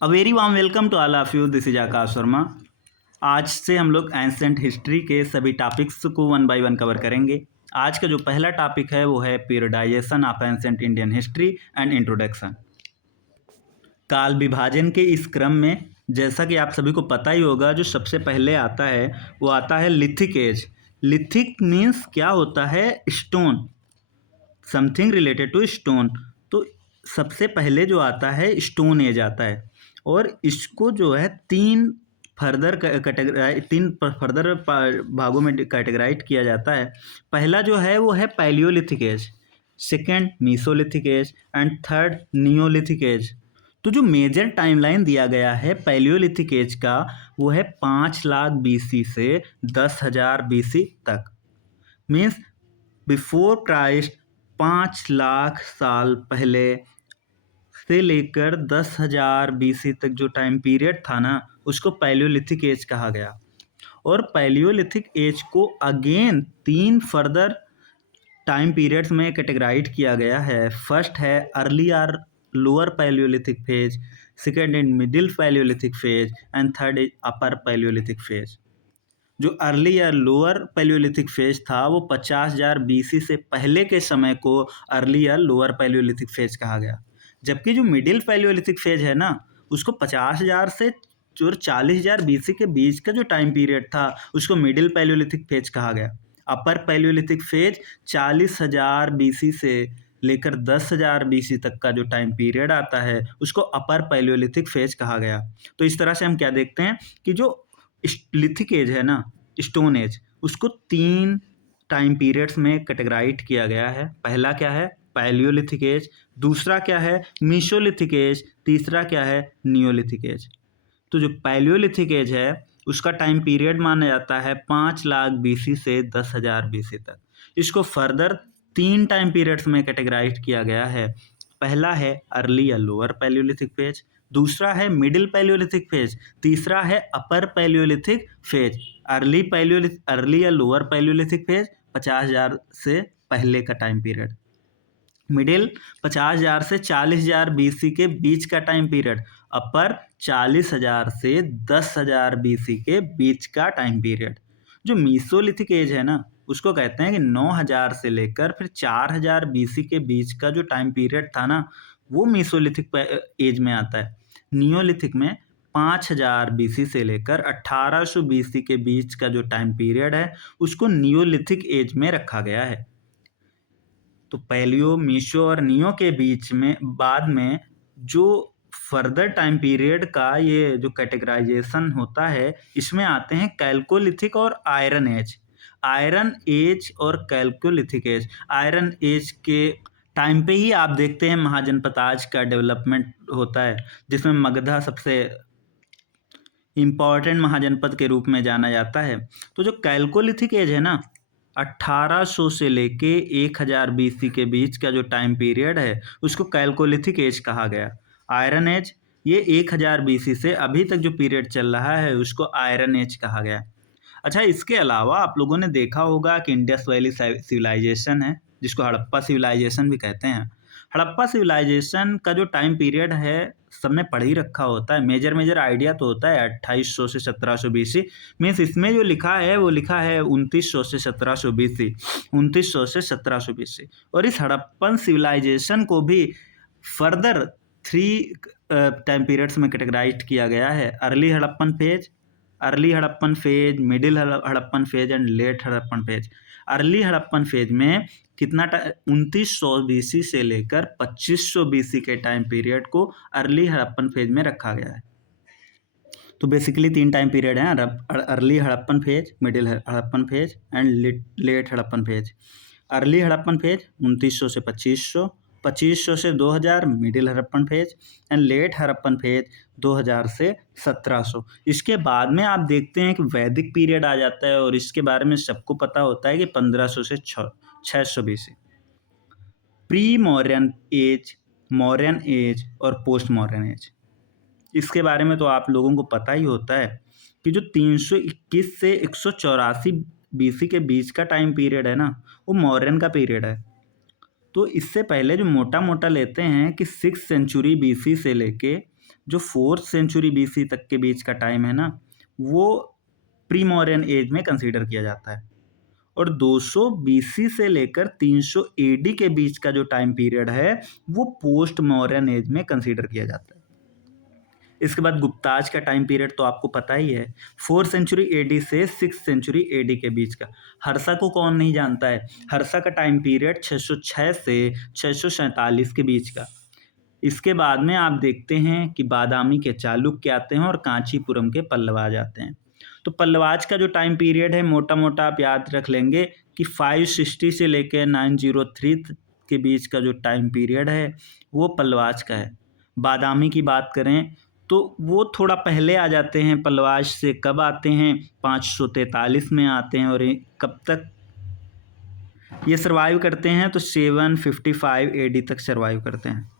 A very warm welcome to all of you. This is Akash Varma. आज से हम लोग एंसेंट हिस्ट्री के सभी टॉपिक्स को वन बाय वन कवर करेंगे। आज का जो पहला टॉपिक है वो है periodisation of ancient Indian history and introduction. काल विभाजन के इस क्रम में जैसा कि आप सभी को पता ही होगा, जो सबसे पहले आता है वो आता है लिथिक एज। लिथिक मीन्स क्या होता है? Stone, something related to stone. तो सबसे पहले जो आता है स्टोन एज आता है, और इसको जो है तीन फर्दर भागों में कैटेगराइज किया जाता है। पहला जो है वो है paleolithic age, second mesolithic age and third neolithic age. तो जो मेजर टाइमलाइन दिया गया है पैलियोलिथिक एज का वो है 5 लाख बीसी से 10,000 बीसी तक। मीन्स बिफोर क्राइस्ट 5 लाख साल पहले से लेकर 10,000 बीसी तक जो टाइम पीरियड था ना, उसको पैलियोलिथिक एज कहा गया। और पैलियोलिथिक एज को अगेन 3 फर्दर टाइम पीरियड्स में कैटेगराइज किया गया है। फर्स्ट है अर्ली और lower Palaeolithic phase, second is middle Palaeolithic phase and third is upper Palaeolithic phase. जो अर्ली या लोअर पैलियोलिथिक फेज था वो 50,000 बीसी से पहले के समय को अर्ली या लोअर पैलियोलिथिक फेज कहा गया। जबकि जो मिडिल पैलियोलिथिक फेज है ना, उसको 50,000 से जो 40,000 बीसी के बीच का जो टाइम पीरियड था उसको मिडिल पैलियोलिथिक फेज कहा गया। अपर पैलियोलिथिक फेज 40,000 बीसी से लेकर 10,000 बीसी तक का जो टाइम पीरियड आता है उसको अपर पैलियोलिथिक फेज कहा गया। तो इस तरह से हम क्या देखते हैं कि जो लिथिक एज है ना, स्टोन एज, उसको 3 टाइम पीरियड्स में कैटेगराइज किया गया है। पहला क्या है? Paleolithic age. दूसरा क्या है? Mesolithic age. तीसरा क्या है? Neolithic age. तो जो पैलियोलिथिक एज है उसका टाइम पीरियड माना जाता है 5 लाख बीसी से 10,000 बीसी तक। इसको फर्दर 3 टाइम पीरियड्स में कैटेगराइज किया गया है। पहला है अर्ली या लोअर पैलियोलिथिक फेज, दूसरा है मिडिल पैलियोलिथिक फेज, तीसरा है अपर पैलियोलिथिक फेज। अर्ली या लोअर पैलियोलिथिक फेज 50,000 से पहले का टाइम पीरियड, मिडिल 50,000 से 40,000 बीसी के बीच का टाइम पीरियड, अपर 40,000 से 10,000 बीसी के बीच का टाइम पीरियड। जो मीसोलिथिक एज है ना, उसको कहते हैं कि 9,000 से लेकर फिर 4,000 बीसी के बीच का जो टाइम पीरियड था ना, वो मीसोलिथिक एज में आता है। नियोलिथिक में 5,000 बीसी से लेकर 1800 बीसी के बीच का जो टाइम पीरियड है उसको नियोलिथिक एज में रखा गया है। तो पैलियो, मीसो और नियो के बीच में बाद में जो फर्दर टाइम पीरियड का ये जो कैटेगराइजेशन होता है, इसमें आते हैं कैल्कोलिथिक और आयरन एज। आयरन एज और कैल्कोलिथिक एज। आयरन एज के टाइम पे ही आप देखते हैं महाजनपद का डेवलपमेंट होता है, जिसमें मगधा सबसे इम्पॉर्टेंट महाजनपद के रूप में जाना जाता है। तो जो कैल्कोलिथिक एज है ना, 1800 से लेके 1000 बीसी के बीच का जो टाइम पीरियड है उसको कैल्कोलिथिक एज कहा गया। आयरन एज, ये 1000 बीसी से अभी तक जो पीरियड चल रहा है उसको आयरन एज कहा गया। अच्छा, इसके अलावा आप लोगों ने देखा होगा कि इंडस वैली सिविलाइजेशन है, जिसको हड़प्पा सिविलाइजेशन भी कहते हैं। हड़प्पा सिविलाइजेशन का जो टाइम पीरियड है सबने पढ़ ही रखा होता है, मेजर आइडिया तो होता है 2800 से 1700 बीसी। मीन्स इसमें जो लिखा है वो लिखा है 2900 से 1700 बीसी, 2900 से 1700 बीसी। और इस हड़प्पन सिविलाइजेशन को भी फर्दर 3 टाइम पीरियड्स में कैटेगराइज किया गया है। Early Harappan phase, middle Harappan phase and let Harappan phase. Early Harappan phase में कितना 2900 बीसी से लेकर 2500 बीसी के टाइम पीरियड को अर्ली हड़प्पन फेज में रखा गया है। तो बेसिकली 3 टाइम पीरियड हैं, early Harappan phase, middle Harappan phase and let Harappan phase. Early Harappan phase 2900 से 2500, 2500 से 2000 middle Harappan phase and let Harappan phase 2000 से 1700। इसके बाद में आप देखते हैं कि वैदिक पीरियड आ जाता है, और इसके बारे में सबको पता होता है कि 1500 से 600 BC. Pre Mauryan age, Mauryan age और पोस्ट मौर्यन एज, इसके बारे में तो आप लोगों को पता ही होता है कि जो 321 से 184 बीसी के बीच का टाइम पीरियड है ना, वो मौर्यन का पीरियड है। तो इससे पहले जो मोटा मोटा लेते हैं कि 6 सेंचुरी बीसी से लेके जो 4th सेंचुरी बीसी तक के बीच का टाइम है ना, वो प्री मौर्यन एज में कंसीडर किया जाता है। और 200 बीसी से लेकर 300 एडी के बीच का जो टाइम पीरियड है वो पोस्ट मौर्यन एज में कंसीडर किया जाता है। इसके बाद गुप्ताज का टाइम पीरियड तो आपको पता ही है, 4th सेंचुरी एडी से 6th सेंचुरी एडी के बीच का। हर्षा को कौन नहीं जानता है? हर्षा का टाइम पीरियड 606 से 647 के बीच का। इसके बाद में आप देखते हैं कि बादामी के चालुक्य आते हैं और कांचीपुरम के पल्लवाज आते हैं। तो पल्लवाज का जो टाइम पीरियड है मोटा मोटा आप याद रख लेंगे कि 560 से लेकर 903 के बीच का जो टाइम पीरियड है वो पल्लवाज का है। बादामी की बात करें तो वो थोड़ा पहले आ जाते हैं पल्लवाज से। कब आते हैं? 543 में आते हैं। और कब तक ये सर्वाइव करते हैं? तो 755 एडी तक सर्वाइव करते हैं।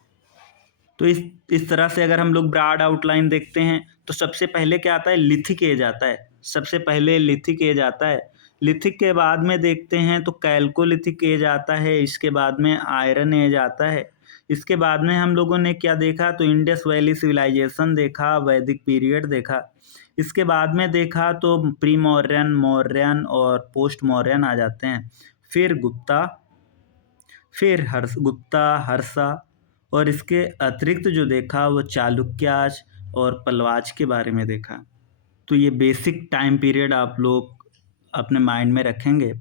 तो इस तरह से अगर हम लोग ब्रॉड आउटलाइन देखते हैं तो सबसे पहले क्या आता है? लिथिक एज आता है। सबसे पहले लिथिक एज आता है। लिथिक के बाद में देखते हैं तो कैल्कोलिथिक एज आता है। इसके बाद में आयरन एज आता है। इसके बाद में हम लोगों ने क्या देखा? तो इंडस वैली सिविलाइजेशन देखा, वैदिक पीरियड देखा। इसके बाद में देखा तो प्री मौर्यन, मौर्यन और पोस्ट मौर्यन आ जाते हैं। फिर गुप्ता, फिर गुप्ता, हर्षा, और इसके अतिरिक्त जो देखा वो चालुक्याज और पल्लवाज के बारे में देखा। तो ये बेसिक टाइम पीरियड आप लोग अपने माइंड में रखेंगे।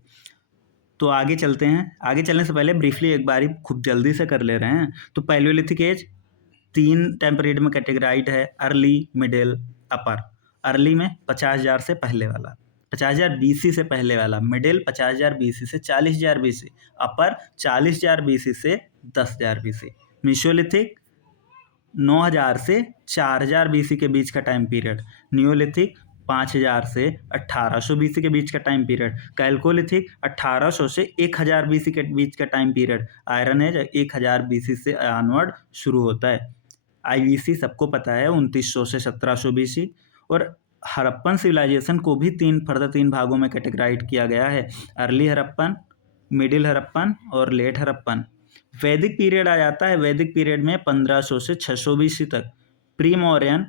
तो आगे चलते हैं। आगे चलने से पहले ब्रीफली एक बारी खूब जल्दी से कर ले रहे हैं। तो पैलियोलिथिक एज 3 टाइम पीरियड में कैटेगराइज्ड है, अर्ली, मिडिल, अपर। अर्ली में 50,000 से पहले वाला, 50,000 बीसी से पहले वाला। मिडिल 50,000 बीसी से 40,000 बीसी। अपर 40,000 बीसी से 10,000 बीसी। मीसोलिथिक 9,000 से 4,000 बीसी के बीच का टाइम पीरियड। नियोलिथिक 5,000 से 1,800 बीसी के बीच का टाइम पीरियड। कैल्कोलिथिक 1,800 से 1,000 बीसी के बीच का time period. Iron age 1,000 BC से ऑनवर्ड शुरू होता है। आईवीसी सबको पता है 2,900 से 1,700 बीसी। और हड़प्पन सिविलाइजेशन को भी फर्दर तीन भागों में कैटेगराइज किया गया है, अर्ली हड़प्पन, मिडिल हड़प्पन और लेट हड़प्पन। वैदिक पीरियड आ जाता है। वैदिक पीरियड में 1500 से 600 बीसी तक। प्री मौर्यन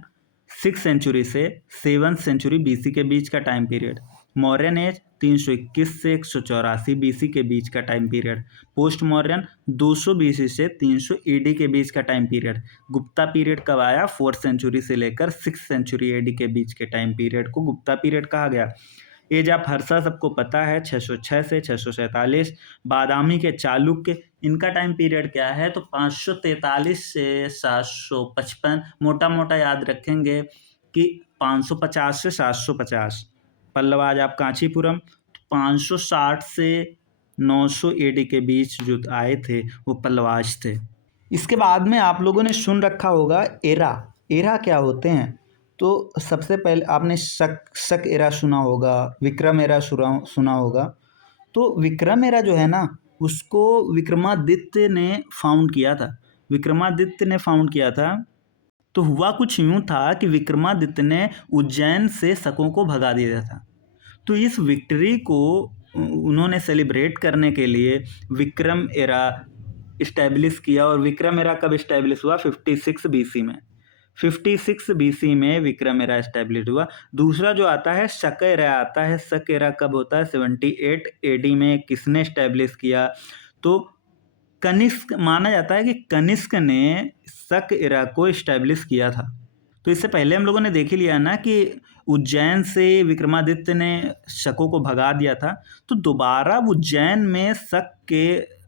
6th सेंचुरी से 7th सेंचुरी बीसी के बीच का टाइम पीरियड। मौर्यन एज 321 से 184 बीसी के बीच का time period. Post Mauryan 200 BC से 300 एडी के बीच का टाइम पीरियड। गुप्ता पीरियड कब आया? 4th सेंचुरी से लेकर 6th सेंचुरी एडी के बीच के टाइम पीरियड को गुप्ता पीरियड कहा गया। एज ऑफ हर्षा सबको पता है, 606 से 647। बादामी के चालुक्य, इनका टाइम पीरियड क्या है? तो 543 से 755। मोटा मोटा याद रखेंगे कि 550 से 750। पल्लवाज आप कांचीपुरम 560 से 900 एडी के बीच जो आए थे वो पल्लवाज थे। इसके बाद में आप लोगों ने सुन रखा होगा एरा। एरा क्या होते हैं? तो सबसे पहले आपने शक एरा सुना होगा, विक्रम एरा सुना होगा। तो विक्रम एरा जो है ना उसको विक्रमादित्य ने फाउंड किया था। विक्रमादित्य ने फाउंड किया था। तो हुआ कुछ यूं था कि विक्रमादित्य ने उज्जैन से शकों को भगा दिया था। तो इस विक्ट्री को उन्होंने सेलिब्रेट करने के लिए विक्रम एरा इस्टेब्लिश किया। और विक्रम एरा कब इस्टेब्लिश हुआ? 56 बीसी में। 56 बीसी में विक्रम एरा इस्टेब्लिश हुआ। दूसरा जो आता है शक एरा आता है। शक एरा कब होता है? 78 एडी में। किसने इस्टेब्लिश किया? तो कनिष्क, माना जाता है कि कनिष्क ने शक एरा को इस्टेब्लिश किया था। तो इससे पहले हम लोगों ने देख ही लिया ना कि उज्जैन से विक्रमादित्य ने शकों को भगा दिया था। तो दोबारा उज्जैन में शक के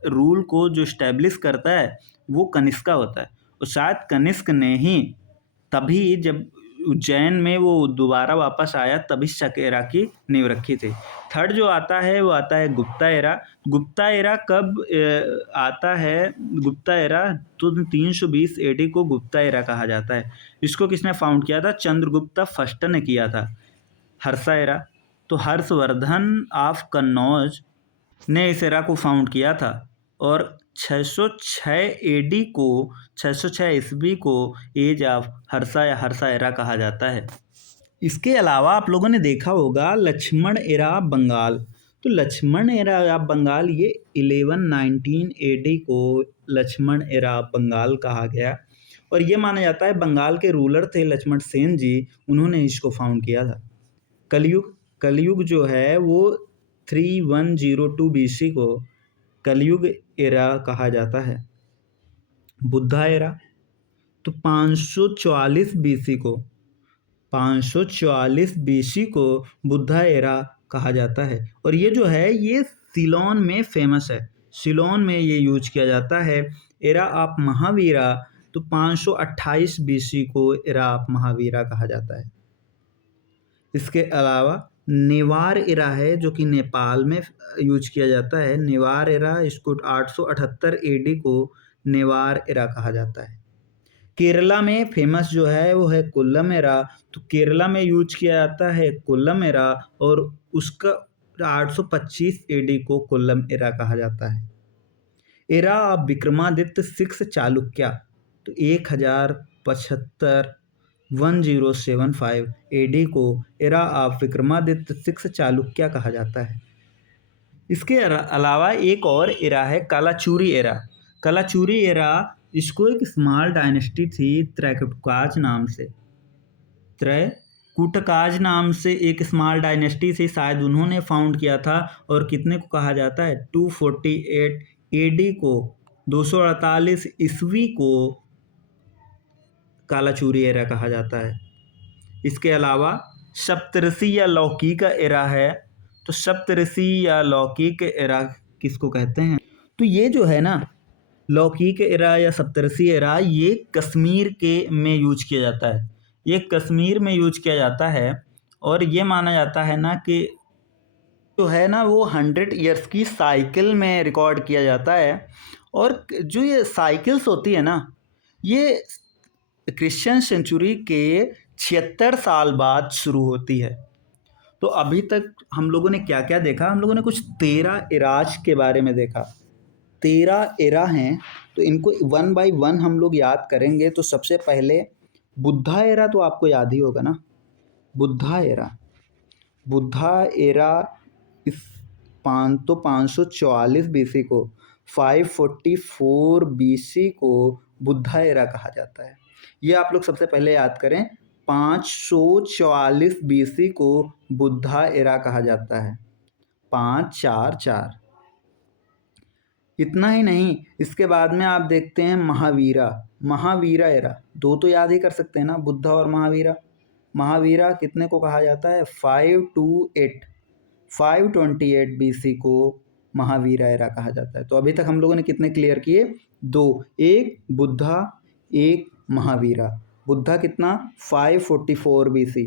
रूल को जो इस्टेब्लिश करता है वो कनिष्का होता है। और शायद कनिष्क ने ही तभी जब उज्जैन में वो दोबारा वापस आया तभी शक एरा की नींव रखी थी। थर्ड जो आता है वो आता है गुप्ता एरा। गुप्ता एरा कब आता है? गुप्ता एरा तो 320 एडी को गुप्ता एरा कहा जाता है। इसको किसने फाउंड किया था? चंद्रगुप्ता फर्स्ट ने किया था। हर्षा एरा तो हर्षवर्धन ऑफ कन्नौज ने इस एरा को फाउंड किया था। और 606 एडी को, 606 ईस्वी को एज ऑफ हर्षा या हर्षा एरा कहा जाता है। इसके अलावा आप लोगों ने देखा होगा लक्ष्मण एरा बंगाल। तो लक्ष्मण एरा ऑफ बंगाल ये 1119 एडी को लक्ष्मण एरा बंगाल कहा गया। और ये माना जाता है बंगाल के रूलर थे लक्ष्मण सेन जी, उन्होंने इसको फाउंड किया था। कलयुग जो है वो 3102 BC को कलयुग एरा कहा जाता है। बुद्धा एरा तो 544 BC को बुद्धा एरा कहा जाता है। और ये जो है ये सिलोन में फेमस है, सिलोन में ये यूज किया जाता है। एरा ऑफ महावीरा तो 528 BC को एरा ऑफ महावीरा कहा जाता है। इसके अलावा नेवार एरा है जो कि नेपाल में यूज किया जाता है। नेवार एरा, इसको 878 AD को नेवार एरा कहा जाता है। केरला में फेमस जो है वो है कोल्लम एरा, तो केरला में यूज किया जाता है कोल्लम एरा और उसका 825 AD को कोल्लम एरा कहा जाता है। एरा ऑफ विक्रमादित्य 6 चालुक्य तो 1075 1075 AD को एरा ऑफ विक्रमादित्य 6 चालुक्य कहा जाता है। इसके अलावा एक और एरा है कालाचूरी एरा। कालाचूरी एरा, इसको एक स्मॉल डायनेस्टी थी त्रैकुटकाज नाम से एक स्मॉल डायनेस्टी थी, शायद उन्होंने फाउंड किया था। और कितने को कहा जाता है 248 AD को 248 ईस्वी को कालाचूरी एरा कहा जाता है। इसके अलावा सप्तऋषि या लौकिक एरा है, तो सप्तऋषि या लौकिक एरा किसको कहते हैं? तो ये जो है ना लौकिक एरा या सप्तऋषि एरा, ये कश्मीर के में यूज किया जाता है। ये कश्मीर में यूज किया जाता है और ये माना जाता है ना कि जो है ना वो 100 ईयर्स की साइकिल में रिकॉर्ड किया जाता है। और जो ये साइकिल्स होती है ना, ये क्रिश्चियन सेंचुरी के 76 साल बाद शुरू होती है। तो अभी तक हम लोगों ने क्या क्या देखा? हम लोगों ने कुछ 13 एराज के बारे में देखा। 13 एरा हैं, तो इनको 1 by 1 हम लोग याद करेंगे। तो सबसे पहले बुद्धा एरा तो आपको याद ही होगा ना। बुद्धा एरा इस 544 BC को 544 BC को बुद्धा एरा कहा जाता है। ये आप लोग सबसे पहले याद करें, 544 BC को बुद्धा एरा कहा जाता है। 544। इतना ही नहीं, इसके बाद में आप देखते हैं महावीरा एरा। दो तो याद ही कर सकते हैं ना, बुद्धा और महावीरा। महावीरा कितने को कहा जाता है? 528 BC को महावीरा एरा कहा जाता है। तो अभी तक हम लोगों ने कितने क्लियर किए? 2, एक बुद्धा, एक महावीरा। बुद्धा कितना? 544 BC।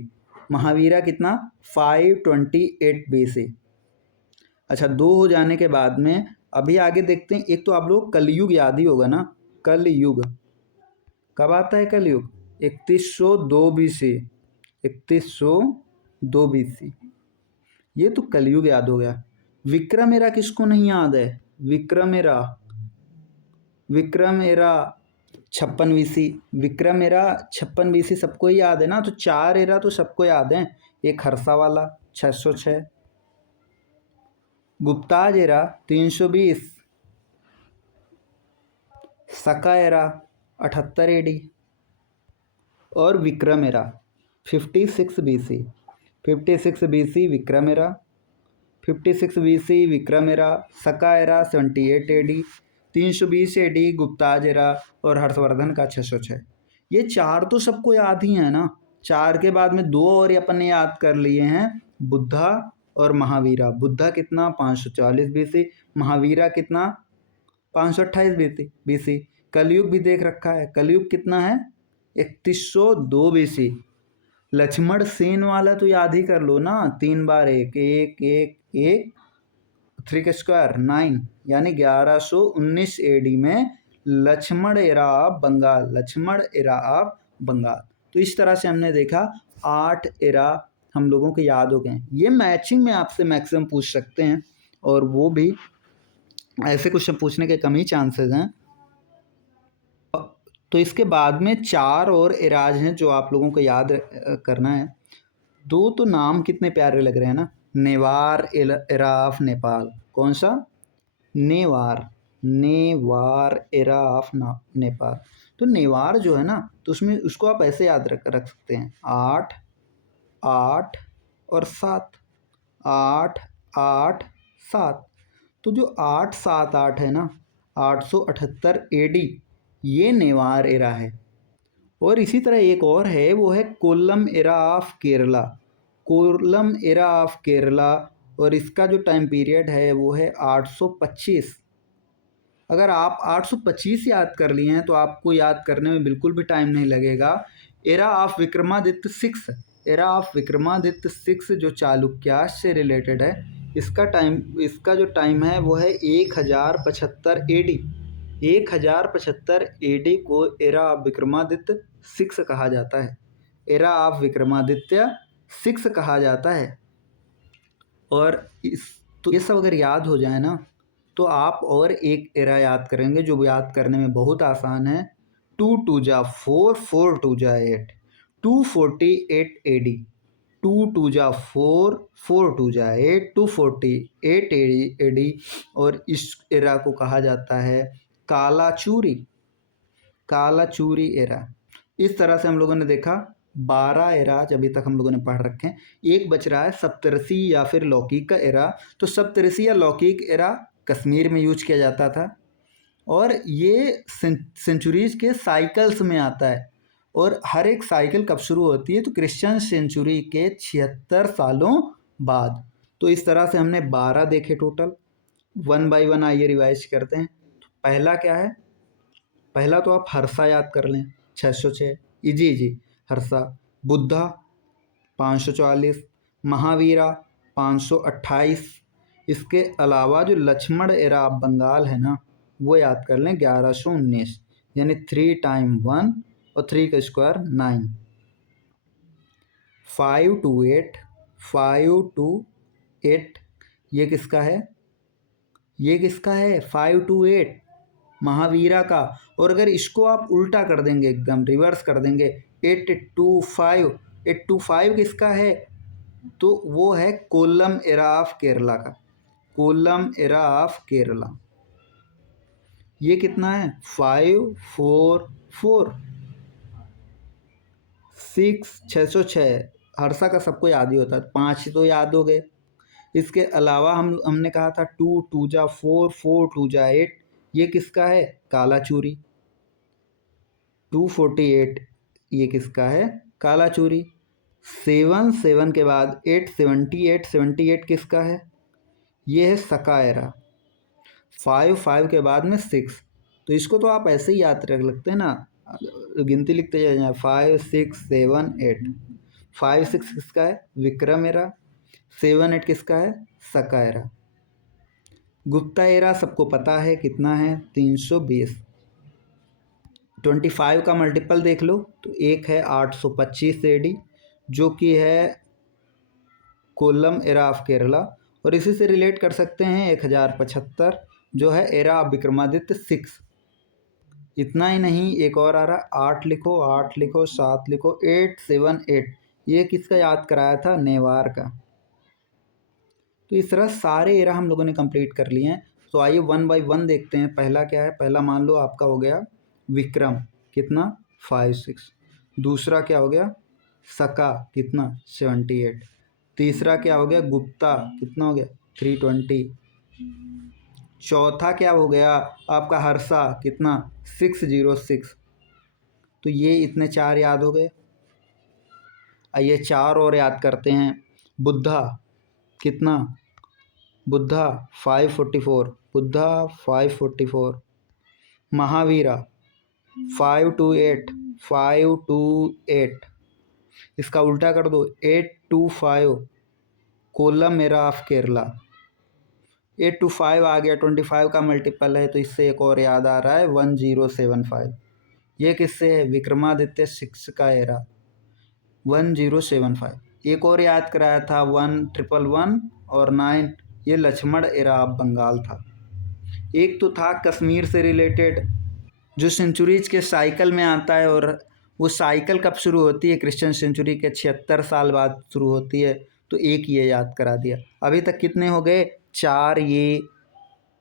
महावीरा कितना? 528 BC। अच्छा, 2 हो जाने के बाद में अभी आगे देखते हैं। एक तो आप लोग कलयुग याद ही होगा ना। कलयुग कब आता है? कलयुग 3102 BC। 3102 BC, ये तो कलयुग याद हो गया। विक्रम एरा किसको नहीं याद है? Vikram era 56 BC। Vikram era 56 BC सबको ही याद है ना। तो 4 एरा तो सबको याद है। एक हर्षा वाला 606, गुप्ताज एरा 320, सका एरा 78 AD और Vikram era 56 BC। 56 BC Vikram era, 56 BC Vikram era, Saka era 78 AD, 320 AD Guptas era और हर्षवर्धन का 606। ये 4 तो सबको याद ही है ना। 4 के बाद में 2 और अपन ने याद कर लिए हैं, बुद्धा और महावीरा। बुद्धा कितना? 544 BC। महावीरा कितना? 528 BC। कलयुग भी देख रखा है। कलयुग कितना है? 3102 BC। लक्ष्मण सेन वाला तो याद ही कर लो ना। 3 बार 1 1 1 1, 3 का स्क्वायर 9, यानी 1119 AD में लक्ष्मण एरा ऑफ बंगाल। तो इस तरह से हमने देखा 8 एरा हम लोगों को याद हो गए। ये मैचिंग में आपसे मैक्सिमम पूछ सकते हैं और वो भी ऐसे क्वेश्चन पूछने के कम ही चांसेस हैं। तो इसके बाद में 4 और एराज हैं जो आप लोगों को याद करना है। 2 तो नाम कितने प्यारे लग रहे हैं ना। Newar era of Nepal. कौन सा? Newar era of Nepal. तो नेवार जो है ना, तो उसमें उसको आप ऐसे याद रख सकते हैं, 8 8 और 7, 8 8 7। तो जो 878 है ना, 878 एडी, ये नेवार एरा है। और इसी तरह एक और है, वो है Kollam era of Kerala. Kollam era of Kerala, और इसका जो टाइम पीरियड है वो है 825। अगर आप 825 याद कर लिए हैं तो आपको याद करने में बिल्कुल भी टाइम नहीं लगेगा। Era of Vikramaditya 6, era of Vikramaditya 6 जो चालुक्यास से रिलेटेड है, इसका जो टाइम है वो है 1075 एडी। 1075 एडी को एरा ऑफ विक्रमादित्य 6 कहा जाता है। एरा ऑफ विक्रमादित्य 6 कहा जाता है। और तो ये सब अगर याद हो जाए ना, तो आप और एक एरा याद करेंगे जो याद करने में बहुत आसान है। 2 2 जा 4, 4 2 जा 8, 248 एडी। 2 2 जा 4, 4 2 जा 8, 248 एडी। और इस एरा को कहा जाता है कालाचूरी, कालाचूरी एरा। इस तरह से हम लोगों ने देखा 12 एराज अभी तक हम लोगों ने पढ़ रखे हैं। एक बच रहा है सप्तऋषि या फिर लौकिक का एरा। तो सप्तऋषि या लौकिक एरा कश्मीर में यूज किया जाता था, और ये सेंचुरीज के साइकिल्स में आता है। और हर एक साइकिल कब शुरू होती है, तो क्रिश्चियन सेंचुरी के 76 सालों बाद। तो इस तरह से हमने 12 देखे टोटल। 1 बाय 1 आइए रिवाइज करते हैं। तो पहला क्या है, पहला तो आप हर्षा याद कर लें, 606 इजी हर्षा। बुद्धा 544, महावीरा 528। इसके अलावा जो लक्ष्मण एरा ऑफ बंगाल है ना, वो याद कर लें 1119, यानी 3 टाइम 1 और 3 का स्क्वायर 9। 528, 528 ये किसका है, ये किसका है 528 महावीरा का। और अगर इसको आप उल्टा कर देंगे, एकदम रिवर्स कर देंगे, 825, 825 किसका है, तो वो है कोल्लम एरा ऑफ केरला का, कोल्लम एरा ऑफ केरला। ये कितना है 544, 606। हर्षा का सबको याद ही होता है, 5 तो याद हो गए। इसके अलावा हमने कहा था 2 2 जा 4, 4 2 जा 8, ये किसका है कालाचूरी। 248 ये किसका है कालाचूरी। 7 7 के बाद 878, 78 किसका है, ये है सका एरा। 5 5 के बाद में 6, तो इसको तो आप ऐसे ही याद रख लगते हैं ना, गिनती लिखते जाए 5 6 7 8। 5 6 किसका है विक्रम एरा, 7 8 किसका है सका एरा। गुप्ता एरा सबको पता है कितना है 320। 25 का मल्टीपल देख लो, तो एक है 825 एडी, जो कि है कोल्लम एरा ऑफ केरला। और इसी से रिलेट कर सकते हैं 1075 जो है एरा ऑफ विक्रमादित्य 6। इतना ही नहीं, एक और आ रहा, 8 लिखो, 8 लिखो, 7 लिखो, 878, ये किसका याद कराया था नेवार का। तो इस तरह सारे एरा हम लोगों ने कंप्लीट कर लिए हैं। तो आइए 1 बाय 1 देखते हैं। पहला क्या है, पहला मान लो आपका हो गया विक्रम, कितना 5 6। दूसरा क्या हो गया सका, कितना 78। तीसरा क्या हो गया गुप्ता, कितना हो गया 320। चौथा क्या हो गया आपका हर्षा, कितना 606। तो ये इतने 4 याद हो गए। आइए 4 और याद करते हैं। बुद्धा, कितना बुद्धा 544, बुद्धा 544। महावीरा 528, 528। इसका उल्टा कर दो 825, कोल्लम एरा ऑफ केरला। 825 आ गया, 25 का मल्टीपल है, तो इससे एक और याद आ रहा है 1075। ये किससे है विक्रमादित्य 6 का एरा 1075। एक और याद कराया था 1111 और 9, ये लक्ष्मण एरा ऑफ बंगाल था। एक तो था कश्मीर से रिलेटेड जो सेंचुरीज के साइकिल में आता है, और वो साइकिल कब शुरू होती है क्रिश्चियन सेंचुरी के 76 साल बाद शुरू होती है। तो एक ये याद करा दिया। अभी तक कितने हो गए 4 ये,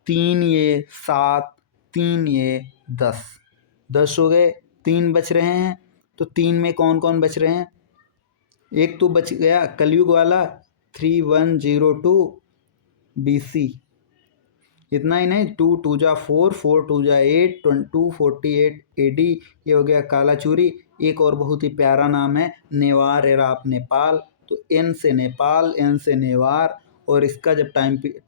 3 ये, 7, 3 ये, 10 हो गए। 3 बच रहे हैं। तो 3 में कौन कौन बच रहे हैं? एक तो बच गया कलयुग वाला 3102 BC। इतना ही नहीं, 2 2 जा 4, 4 2 जा 8, 248 AD। ये हो गया कालाचूरी। एक और बहुत ही प्यारा नाम है नेवार एराप नेपाल। तो एन से नेपाल, एन से नेवार, और इसका जब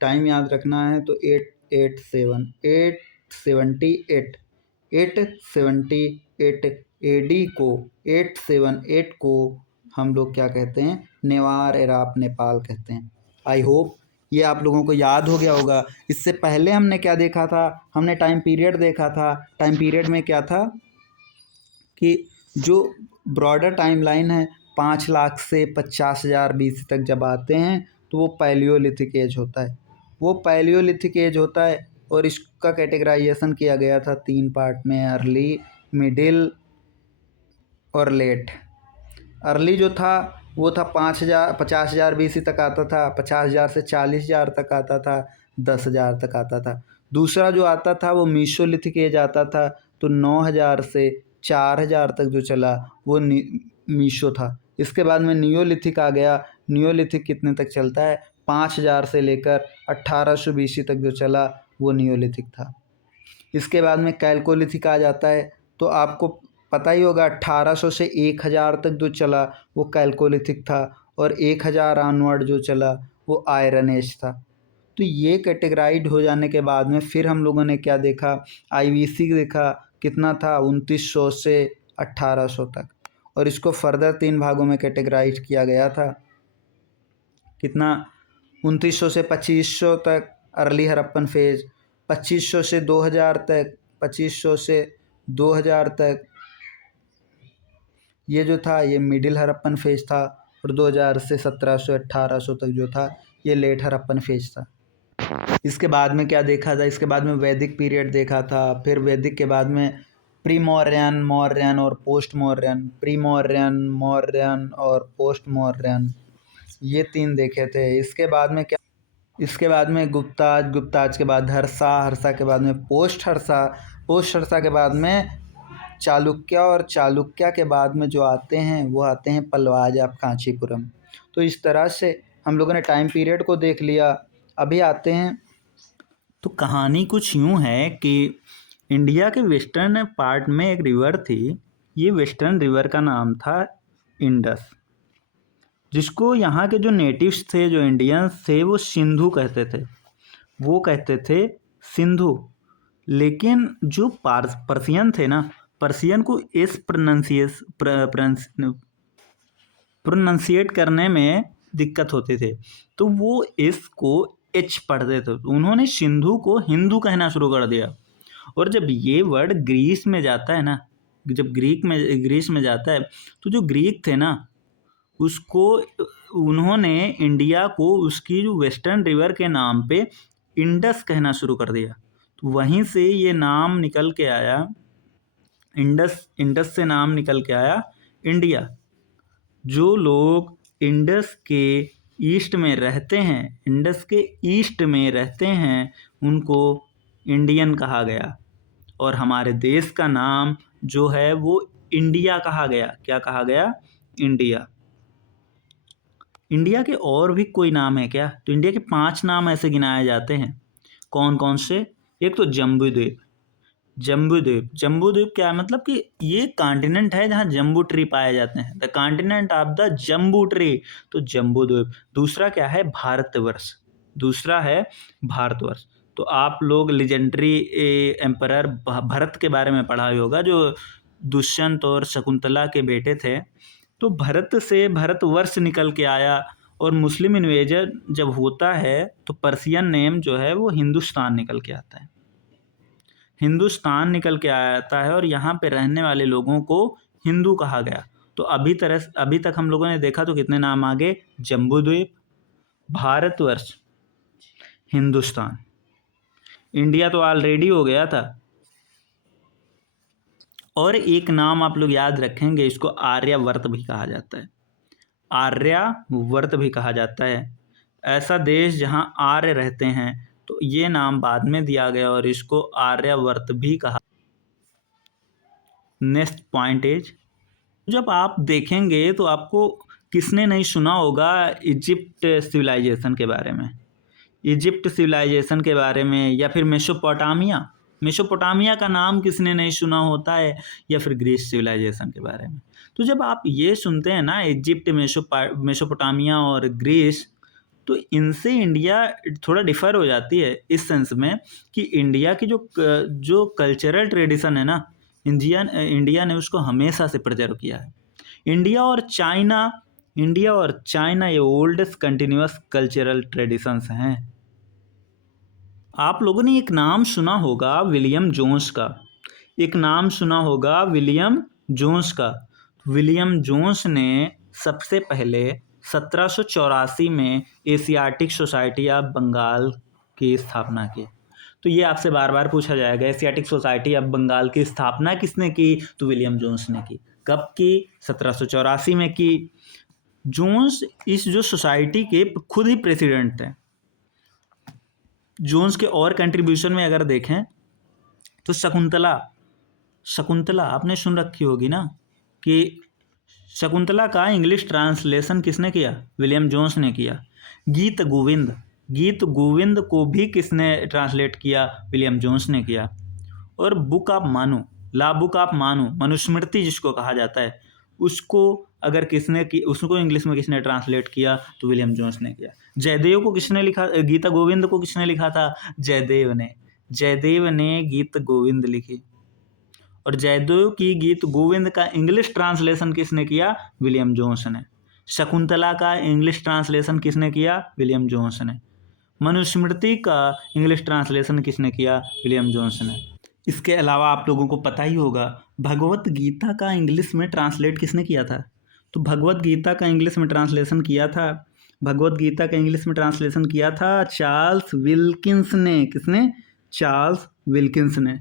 टाइम याद रखना है तो 878 AD को, 878 को हम लोग क्या कहते हैं? नेवार एराप नेपाल कहते हैं। आई होप ये आप लोगों को याद हो गया होगा। इससे पहले हमने क्या देखा था? हमने टाइम पीरियड देखा था। टाइम पीरियड में क्या था कि जो ब्रॉडर टाइमलाइन है 5 लाख से 50,000 BC तक जब आते हैं तो वो पैलियोलिथिक एज होता है। वो पैलियोलिथिक एज होता है और इसका कैटेगराइजेशन किया गया था 3 पार्ट में, अर्ली, मिडिल और लेट। अर्ली जो था वो था 50,000 BC तक आता था, 50,000 से 40,000 तक आता था, 10,000 तक आता था। दूसरा जो आता था वो मीसोलिथिक एज आता था, तो 9,000 से 4,000 तक जो चला वो मीसो था। इसके बाद में नियोलिथिक आ गया। नियोलिथिक कितने तक चलता है? 5,000 से लेकर 1800 BC तक जो चला वो नियोलिथिक था। इसके बाद में कैल्कोलिथिक आ जाता है। तो आपको पता ही होगा 1800 से 1000 तक जो चला वो कैल्कोलिथिक था, और 1000 ऑनवर्ड जो चला वो आयरन एज था। तो ये कैटेगराइज हो जाने के बाद में फिर हम लोगों ने क्या देखा? IVC देखा। कितना था? 2900 से 1800 तक। और इसको फर्दर 3 भागों में कैटेगराइज किया गया था। कितना? 2900 से 2500 तक अर्ली हड़प्पन फेज, 2500 से 2000 तक, 2500 से 2000 तक ये जो था ये मिडिल हड़प्पन फेज था, और 2000 से 1700-1800 तक जो था ये लेट हड़प्पन फेज था। इसके बाद में क्या देखा था? इसके बाद में वैदिक पीरियड देखा था। फिर वैदिक के बाद में प्री मौर्यन, मौर्यन और पोस्ट मौर्यन, प्री मौर्यन, मौर्यन और पोस्ट मौर्यन, ये 3 देखे थे। इसके बाद में क्या? इसके बाद में गुप्ताज, गुप्ताज के बाद हर्षा, हर्षा के बाद में पोस्ट हर्षा, पोस्ट हर्षा के बाद में चालुक्य, और चालुक्य के बाद में जो आते हैं वो आते हैं पल्लवाज ऑफ कांचीपुरम। तो इस तरह से हम लोगों ने टाइम पीरियड को देख लिया। अभी आते हैं, तो कहानी कुछ यूँ है कि इंडिया के वेस्टर्न पार्ट में एक रिवर थी। ये वेस्टर्न रिवर का नाम था इंडस, जिसको यहाँ के जो नेटिव्स थे, जो इंडियंस थे, वो सिंधु कहते थे। वो कहते थे सिंधु। लेकिन जो पर्सियन थे ना, पर्सियन को इस प्रोनाउंसिएट करने में दिक्कत होती थी, तो वो इसको एच पढ़ते थे। तो उन्होंने सिंधु को हिंदू कहना शुरू कर दिया। और जब ये वर्ड ग्रीस में जाता है ना, जब ग्रीस में जाता है, तो जो ग्रीक थे ना, उसको उन्होंने इंडिया को उसकी जो वेस्टर्न रिवर के नाम पे इंडस कहना शुरू कर दिया। तो वहीं से ये नाम निकल के आया इंडस। इंडस से नाम निकल के आया इंडिया। जो लोग इंडस के ईस्ट में रहते हैं, इंडस के ईस्ट में रहते हैं, उनको इंडियन कहा गया। और हमारे देश का नाम जो है वो इंडिया कहा गया। क्या कहा गया? इंडिया। इंडिया के और भी कोई नाम है क्या? तो इंडिया के 5 नाम ऐसे गिनाए जाते हैं। कौन कौन से? एक तो जम्बूद्वीप। जम्बूद्वीप, जम्बूद्वीप क्या है? मतलब कि ये कॉन्टिनेंट है जहाँ जम्बू ट्री पाए जाते हैं, the continent of the Jambu tree, तो जम्बूद्वीप। दूसरा क्या है? भारतवर्ष। दूसरा है भारतवर्ष। तो आप लोग लेजेंडरी एम्परर भरत के बारे में पढ़ा ही होगा, जो दुष्यंत और शकुंतला के बेटे थे। तो भरत से भारतवर्ष निकल के आया। और मुस्लिम इन्वेजन जब होता है तो पर्सियन नेम जो है वो हिंदुस्तान निकल के आता है। हिंदुस्तान निकल के आता है, और यहाँ पे रहने वाले लोगों को हिंदू कहा गया। तो अभी तक हम लोगों ने देखा तो कितने नाम आ गए? जम्बूद्वीप, भारतवर्ष, हिंदुस्तान। इंडिया तो ऑलरेडी हो गया था। और एक नाम आप लोग याद रखेंगे, इसको आर्यावर्त भी कहा जाता है। आर्यावर्त भी कहा जाता है। ऐसा देश जहाँ आर्य रहते हैं, तो ये नाम बाद में दिया गया और इसको आर्यावर्त भी कहा। नेक्स्ट पॉइंट इज, जब आप देखेंगे तो आपको किसने नहीं सुना होगा इजिप्ट सिविलाइजेशन के बारे में, इजिप्ट सिविलाइजेशन के बारे में, या फिर मेसोपोटामिया, मेसोपोटामिया का नाम किसने नहीं सुना होता है, या फिर ग्रीस सिविलाइजेशन के बारे में। तो जब आप ये सुनते हैं ना इजिप्ट, मेसोपोटामिया और ग्रीस, तो इनसे इंडिया थोड़ा डिफर हो जाती है इस सेंस में कि इंडिया की जो कल्चरल ट्रेडिशन है ना, इंडिया ने उसको हमेशा से प्रिजर्व किया है। इंडिया और चाइना ये ओल्डेस्ट कंटिन्यूअस कल्चरल ट्रेडिशंस हैं। आप लोगों ने एक नाम सुना होगा विलियम जोन्स का, एक नाम सुना होगा विलियम जोन्स का। विलियम जोन्स ने सबसे पहले 1784 में एशियाटिक सोसाइटी ऑफ बंगाल की स्थापना की। तो ये आपसे बार बार पूछा जाएगा, एशियाटिक सोसाइटी ऑफ बंगाल की स्थापना किसने की? तो विलियम जोन्स ने की। कब की? 1784 में की। जोन्स इस जो सोसाइटी के खुद ही प्रेसिडेंट थे। जोन्स के और कंट्रीब्यूशन में अगर देखें तो शकुंतला आपने सुन रखी होगी ना, कि शकुंतला का इंग्लिश ट्रांसलेशन किसने किया? विलियम जोन्स ने किया। गीत गोविंद को भी किसने ट्रांसलेट किया? विलियम जोन्स ने किया। और बुक ऑफ मानू, ला बुक ऑफ मानू, मनुस्मृति जिसको कहा जाता है, उसको अगर उसको इंग्लिश में किसने ट्रांसलेट किया? तो विलियम जोन्स ने किया। जयदेव को किसने लिखा? गीता गोविंद को किसने लिखा था? जयदेव ने गीत गोविंद लिखी। और जयदेव की गीत गोविंद का इंग्लिश ट्रांसलेशन किसने किया? विलियम जोन्स ने। शकुंतला का इंग्लिश ट्रांसलेशन किसने किया? विलियम जोन्स ने। मनुस्मृति का इंग्लिश ट्रांसलेशन किसने किया? विलियम जोन्स ने। इसके अलावा आप लोगों को पता ही होगा भगवत गीता का इंग्लिश में ट्रांसलेट किसने किया था? तो भगवत गीता का इंग्लिश में ट्रांसलेशन किया था चार्ल्स विल्किंस ने। किसने? चार्ल्स विल्किंस ने।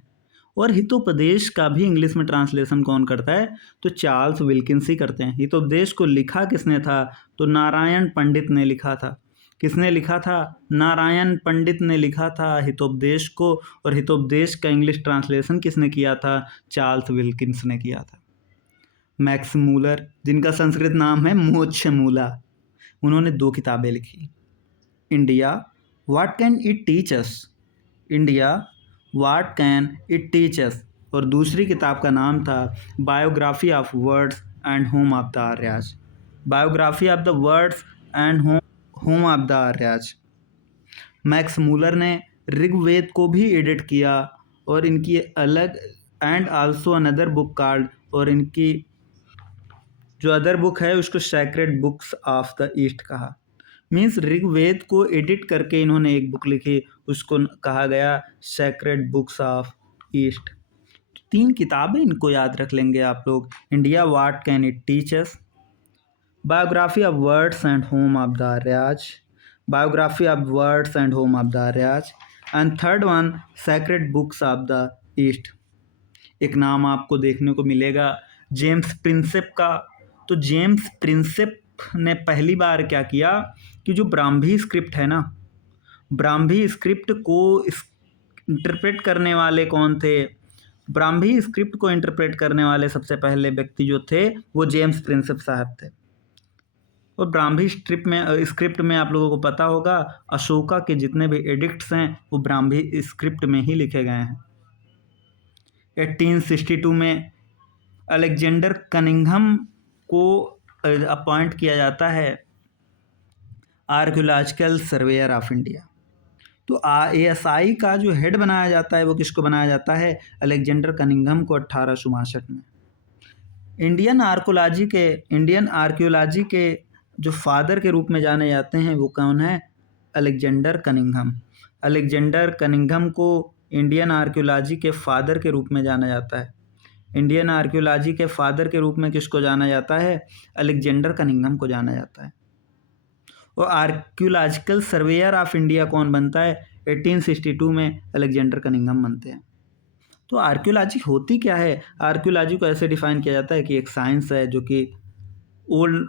और हितोपदेश का भी इंग्लिश में ट्रांसलेशन कौन करता है? तो चार्ल्स विल्किंस ही करते हैं। हितोपदेश को लिखा किसने था? तो नारायण पंडित ने लिखा था। किसने लिखा था? नारायण पंडित ने लिखा था हितोपदेश को। और हितोपदेश का इंग्लिश ट्रांसलेशन किसने किया था? चार्ल्स विल्किंस ने किया था। मैक्स मूलर, जिनका संस्कृत नाम है मोक्षमूला, उन्होंने 2 किताबें लिखी। India what can it teach us, what can it teach us, और दूसरी किताब का नाम था biography of words and home of the Aryas. Biography of the words and home of the Aryas. Max Muller ने ऋग्वेद को भी एडिट किया, और इनकी अलग and also another book called, और इनकी जो अदर बुक है उसको sacred books of the East कहा। मीन्स ऋग्वेद को एडिट करके इन्होंने एक बुक लिखी, उसको कहा गया सैक्रेड बुक्स ऑफ ईस्ट। 3 किताबें इनको याद रख लेंगे आप लोग। India what can it teach us, biography of words and home of the Aryas, and third one sacred books of the East. एक नाम आपको देखने को मिलेगा जेम्स प्रिंसेप का। तो जेम्स प्रिंसेप ने पहली बार क्या किया कि जो ब्राह्मी स्क्रिप्ट है ना, ब्राह्मी स्क्रिप्ट को इंटरप्रेट करने वाले कौन थे? ब्राह्मी स्क्रिप्ट को इंटरप्रेट करने वाले सबसे पहले व्यक्ति जो थे वो जेम्स प्रिंसेप साहब थे। और ब्राह्मी स्क्रिप्ट में आप लोगों को पता होगा अशोका के जितने भी एडिक्ट्स हैं वो ब्राह्मी स्क्रिप्ट में ही लिखे गए हैं। 1862 में अलेक्जेंडर कनिंघम को अपॉइंट किया जाता है आर्कियोलॉजिकल सर्वेयर ऑफ इंडिया। तो ASI का जो हेड बनाया जाता है वो किसको बनाया जाता है? अलेक्जेंडर कनिंघम को 1862 में। इंडियन आर्कियोलॉजी के जो फादर के रूप में जाने जाते हैं वो कौन है? Alexander Cunningham. अलेक्जेंडर कनिंघम को इंडियन आर्कियोलॉजी के फादर के रूप में जाना जाता है। इंडियन आर्कियोलॉजी के फादर के रूप में किसको जाना जाता है? अलेक्जेंडर कनिंघम को जाना जाता है। और आर्कियोलॉजिकल सर्वेयर ऑफ इंडिया कौन बनता है? 1862 में अलेक्जेंडर कनिंघम बनते हैं। तो आर्कियोलॉजी होती क्या है? आर्कियोलॉजी को ऐसे डिफाइन किया जाता है कि एक साइंस है जो कि old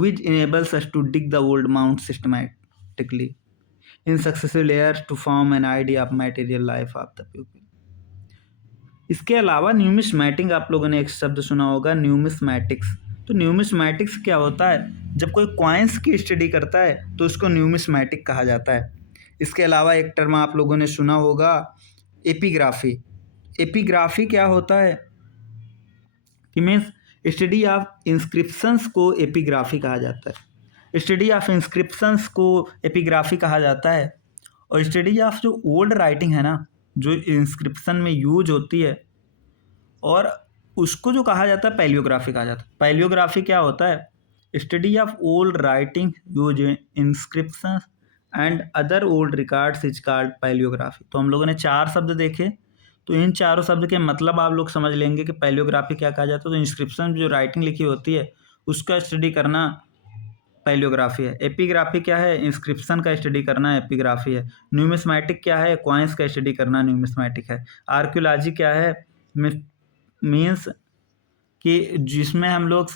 which enables us to dig the old mound systematically in successive layers to form an idea of material life of the people. इसके अलावा न्यूमिस्मैटिक, आप लोगों ने एक शब्द सुना होगा न्यूमिस्मैटिक्स। तो न्यूमिस्मैटिक्स क्या होता है? जब कोई कॉइन्स की स्टडी करता है तो उसको न्यूमिस्मैटिक कहा जाता है। इसके अलावा एक टर्म आप लोगों ने सुना होगा एपिग्राफी। एपिग्राफी क्या होता है कि मीन्स स्टडी ऑफ इंस्क्रिप्शंस को एपिग्राफी कहा जाता है। स्टडी ऑफ इंस्क्रिप्शंस को एपिग्राफी कहा जाता है। और स्टडी ऑफ जो ओल्ड राइटिंग है ना, जो इंस्क्रिप्शन में यूज होती है, और उसको जो कहा जाता है पैलियोग्राफी कहा जाता है। पैलियोग्राफी क्या होता है? Study of old writing use inscription and other old records is called palaeography. तो हम लोगों ने 4 शब्द देखे, तो इन चारों शब्द के मतलब आप लोग समझ लेंगे कि पैलियोग्राफी क्या कहा जाता है। तो इंस्क्रिप्शन जो राइटिंग लिखी होती है उसका स्टडी करना पैलियोग्राफी है। एपिग्राफी क्या है? इंस्क्रिप्शन का स्टडी करना एपिग्राफी है। न्यूमिस्मैटिक क्या है? कॉइन्स का स्टडी करना न्यूमिस्मैटिक है। आर्कियोलॉजी क्या है? मीन्स कि जिसमें हम लोग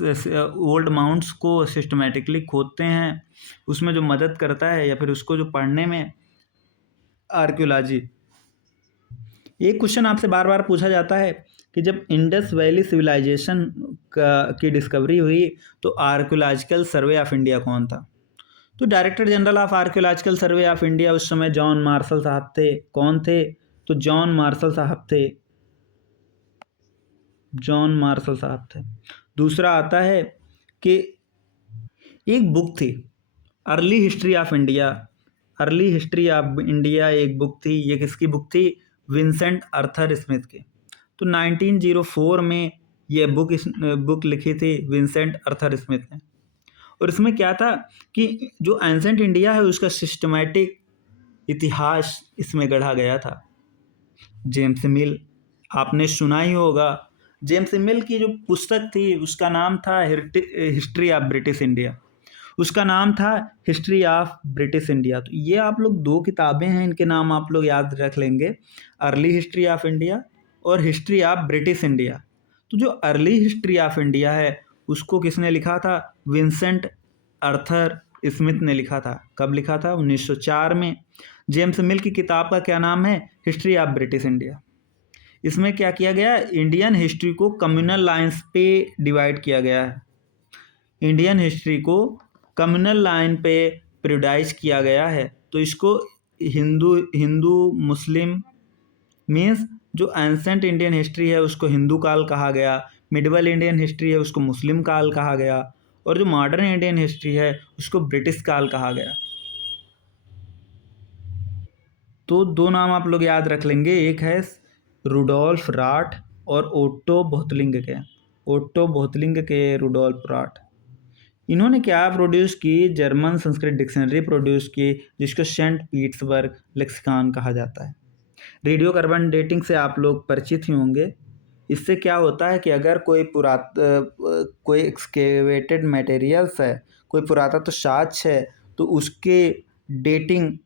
ओल्ड माउंट्स को सिस्टमेटिकली खोदते हैं, उसमें जो मदद करता है या फिर उसको जो पढ़ने में, आर्कियोलॉजी। एक क्वेश्चन आपसे बार बार पूछा जाता है कि जब इंडस वैली सिविलाइजेशन की डिस्कवरी हुई तो आर्कियोलॉजिकल सर्वे ऑफ इंडिया कौन था? तो director general of archaeological survey of India उस समय जॉन मार्शल साहब थे। कौन थे? तो जॉन मार्शल साहब थे। जॉन मार्शल साहब थे। दूसरा आता है कि एक बुक थी early history of India. Early history of India एक बुक थी। ये किसकी बुक थी? विंसेंट आर्थर स्मिथ की। तो 1904 में ये बुक लिखी थी विंसेंट आर्थर स्मिथ ने। और इसमें क्या था कि जो एंसेंट इंडिया है उसका सिस्टमैटिक इतिहास इसमें गढ़ा गया था। जेम्स मिल, आपने सुना ही होगा। जेम्स मिल की जो पुस्तक थी उसका नाम था हिस्ट्री ऑफ ब्रिटिश इंडिया। उसका नाम था हिस्ट्री ऑफ ब्रिटिश इंडिया। तो ये आप लोग 2 किताबें हैं, इनके नाम आप लोग याद रख लेंगे, अर्ली हिस्ट्री ऑफ इंडिया और हिस्ट्री ऑफ ब्रिटिश इंडिया। तो जो अर्ली हिस्ट्री ऑफ इंडिया है उसको किसने लिखा था? विंसेंट आर्थर स्मिथ ने लिखा था। कब लिखा था? 1904 में। जेम्स मिल की किताब का क्या नाम है? History of British India. इसमें क्या किया गया? इंडियन हिस्ट्री को कम्युनल लाइंस पे डिवाइड किया गया है। इंडियन हिस्ट्री को कम्युनल लाइन पे प्रियोडाइज किया गया है। तो इसको हिंदू मुस्लिम मीन्स जो एंसेंट इंडियन हिस्ट्री है उसको हिंदू काल कहा गया, मिडिवल इंडियन हिस्ट्री है उसको मुस्लिम काल कहा गया, और जो मॉडर्न इंडियन हिस्ट्री है उसको ब्रिटिश काल कहा गया। तो 2 नाम आप लोग याद रख लेंगे, एक है रुडोल्फ राठ और ओट्टो बोहतलिंग के। ओट्टो बोहतलिंग के रुडोल्फ राठ, इन्होंने क्या प्रोड्यूस की? जर्मन संस्कृत डिक्शनरी प्रोड्यूस की, जिसको सेंट पीटर्सबर्ग लेक्सिकॉन कहा जाता है। रेडियो कार्बन डेटिंग से आप लोग परिचित ही होंगे। इससे क्या होता है कि अगर कोई एक्सकेवेटेड मटेरियल्स है, कोई पुरातत्व साक्ष्य है, तो उसके डेटिंग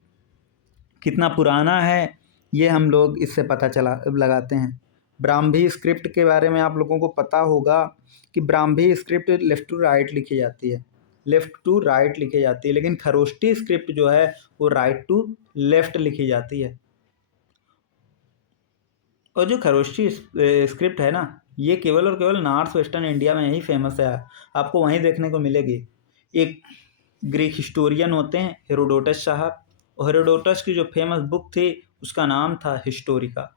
कितना पुराना है ये हम लोग इससे पता लगाते हैं। ब्राह्मी स्क्रिप्ट के बारे में आप लोगों को पता होगा कि Brahmi script left to right लिखी जाती है, लेफ़्ट टू राइट लिखी जाती है, लेकिन खरोष्टी स्क्रिप्ट जो है वो राइट टू लेफ़्ट लिखी जाती है। और जो खरोष्टी स्क्रिप्ट है ना, ये केवल और केवल नॉर्थ वेस्टर्न इंडिया में ही फेमस है, आपको वहीं देखने को मिलेगी। एक ग्रीक हिस्टोरियन होते हैं हेरोडोटस साहब, और हेरोडोटस की जो फेमस बुक थी उसका नाम था हिस्टोरिका।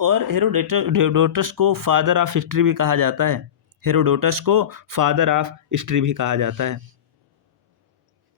और हेरोडोटस को फादर ऑफ हिस्ट्री भी कहा जाता है। हेरोडोटस को फादर ऑफ हिस्ट्री भी कहा जाता है।